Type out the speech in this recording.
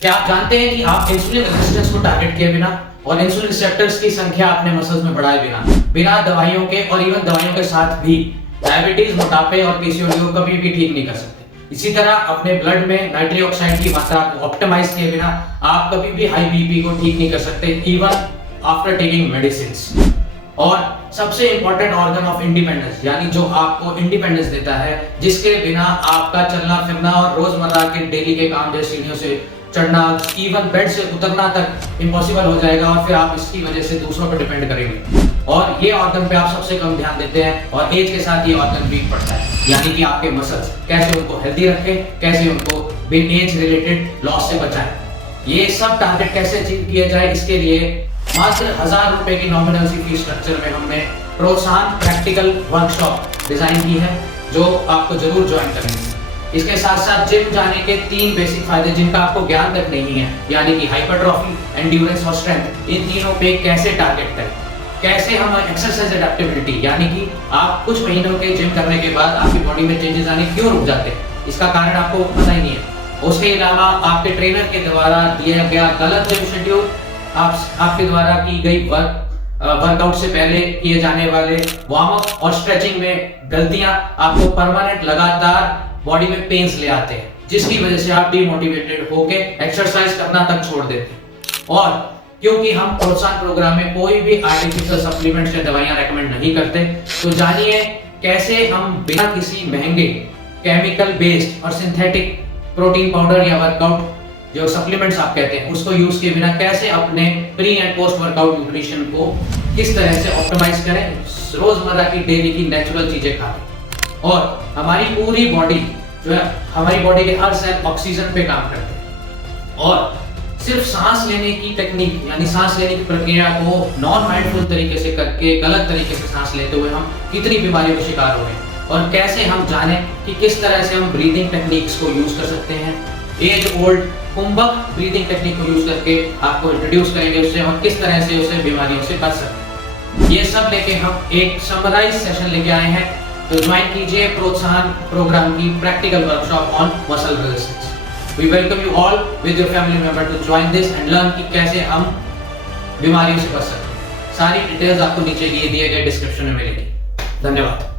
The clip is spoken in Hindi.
क्या आप जानते हैं कि आप इंसुलिन रेजिस्टेंस को टारगेट किए बिना और इंसुलिन रिसेप्टर्स की संख्या अपने मसल्स में बढ़ाए बिना दवाइयों के और इवन दवाइयों के साथ भी डायबिटीज, मोटापे और पीसीओडी को कभी भी ठीक नहीं कर सकते। इसी तरह अपने ब्लड में नाइट्रिक ऑक्साइड की मात्रा को ऑप्टिमाइज किए बिना आप कभी भी हाई बीपी को ठीक नहीं कर सकते, इवन आफ्टर टेकिंग मेडिसिन। और सबसे इंपॉर्टेंट ऑर्गन ऑफ इंडिपेंडेंस, यानी जो आपको इंडिपेंडेंस देता है, जिसके बिना आपका चलना फिरना और रोजमर्रा के डेली के काम जैसे सीढ़ियों से चढ़ना, इवन बेड से उतरना तक इम्पॉसिबल हो जाएगा और फिर आप इसकी वजह से दूसरों पर डिपेंड करेंगे। और ये ऑर्गन पे आप सबसे कम ध्यान देते हैं और एज के साथ ये ऑर्गन वीक पड़ता है, यानी कि आपके मसल्स कैसे उनको हेल्दी रखें, कैसे उनको एज रिलेटेड लॉस से बचाएं। ये सब टारगेट कैसे अचीव किया जाए, इसके लिए मात्र 1000 रुपए की नॉमिनल सी फीस स्ट्रक्चर में हमने प्रोत्साहन प्रैक्टिकल वर्कशॉप डिजाइन की है, जो आपको जरूर ज्वाइन करेंगे। इसके साथ साथ जिम जाने के 3 बेसिक फायदे जिनका आपको ज्ञान तक नहीं है, यानी कि हाइपरट्रॉफी, एंड्योरेंस और स्ट्रेंथ, इन तीनों पे कैसे टारगेट करें, कैसे हम एक्सरसाइज एडेप्टेबिलिटी, यानी कि आप कुछ महीनों के जिम करने के बाद आपकी बॉडी में चेंजेस आने क्यों रुक जाते हैं, इसका कारण आपको पता ही नहीं है। उसके अलावा आपके ट्रेनर के द्वारा दिया गया गलत जिम शेड्यूल, आपके द्वारा की गई वर्कआउट से पहले किए जाने वाले वार्म अप और स्ट्रेचिंग में गलतियां आपको परमानेंट लगातार बॉडी में पेन्स ले आते हैं, जिसकी वजह से आप डीमोटिवेटेड होके एक्सरसाइज करना तक छोड़ देते हैं। और क्योंकि हम प्रोत्साहन प्रोग्राम में कोई भी आर्टिफिशियल सप्लीमेंट्स या दवाइयां रेकमेंड नहीं करते, तो जानिए कैसे हम बिना किसी महंगे केमिकल बेस्ड और सिंथेटिक प्रोटीन पाउडर या वर्कआउट जो सप्लीमेंट्स आप कहते हैं उसको यूज किए बिना कैसे अपने pre and post workout nutrition को किस तरह से ऑप्टिमाइज करें, रोजमर्रा की डेली की नेचुरल चीजें खाएं। और हमारी पूरी बॉडी जो है, हमारी बॉडी के हर सेल ऑक्सीजन पे काम करते हैं और सिर्फ सांस लेने की टेक्निक, यानी सांस लेने की प्रक्रिया को नॉन माइंडफुल तरीके से करके गलत तरीके से सांस लेते हुए हम कितनी बीमारियों के शिकार हो रहे हैं। और कैसे हम जाने कि किस तरह से हम ब्रीदिंग टेक्निक्स को यूज कर सकते हैं, एज ओल्ड कुंभक ब्रीदिंग टेक्निक को यूज करके आपको इंट्रोड्यूस करेंगे उससे, और किस तरह से उसे बीमारियों से बच सकते हैं। ये सब लेके हम एक समराइज सेशन लेके आए हैं, तो ज्वाइन कीजिए प्रोत्साहन प्रोग्राम की practical workshop on muscle resistance. We welcome you all with your family member to join this and learn कि कैसे हम बीमारियों से बच सकते हैं। सारी डिटेल्स आपको नीचे दिए गए डिस्क्रिप्शन में मिलेगी। धन्यवाद।